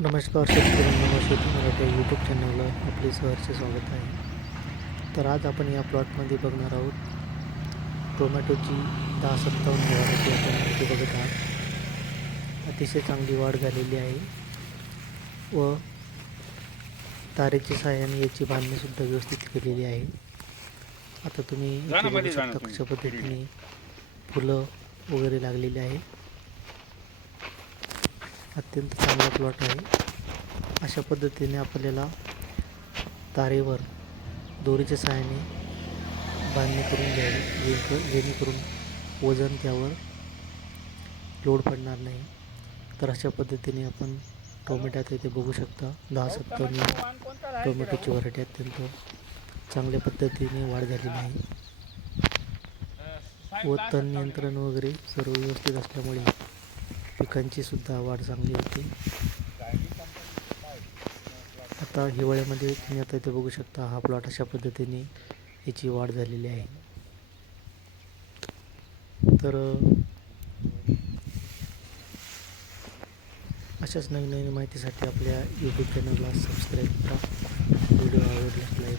नमस्कार शेतकरी शेती मराठी यूट्यूब चॅनलला आपले सहर्ष स्वागत आहे. तर आज आपण या प्लॉटमध्ये बघणार आहोत टोमॅटोची दहा सत्तावन्न व्हरायटी आपण माहिती बघत आहात. अतिशय चांगली वाढ झालेली आहे व तारेच्या सहाय्याने याची बांधणीसुद्धा व्यवस्थित केलेली आहे. आता तुम्ही. कशा पद्धतीने फुलं वगैरे लागलेली आहे. अत्यंत चांगला प्लॉट आहे. अशा पद्धतीने आपल्याला तारेवर दोरीच्या सहाय्याने बांधणी करून घ्यावी जेणेकर जेणेकरून वजन त्यावर लोड पडणार नाही. तर अशा पद्धतीने आपण टोमॅटोत इथे बघू शकता. दहा सत्तावन्न टोमॅटोची व्हरायटी अत्यंत चांगल्या पद्धतीने वाढ झालेली आहे व तण नियंत्रण वगैरे सर्व व्यवस्थित असल्यामुळे पिकांची सुद्धा वाढ चांगली होते. आता हिवाळ्यामध्ये तुम्ही आता इथे बघू शकता हा प्लॉट अशा पद्धतीने याची वाढ झालेली आहे. तर अशाच नवीन नवीन माहितीसाठी आपल्या यूट्यूब चॅनलला सबस्क्राईब करा. व्हिडिओ आवडल्यास लाईक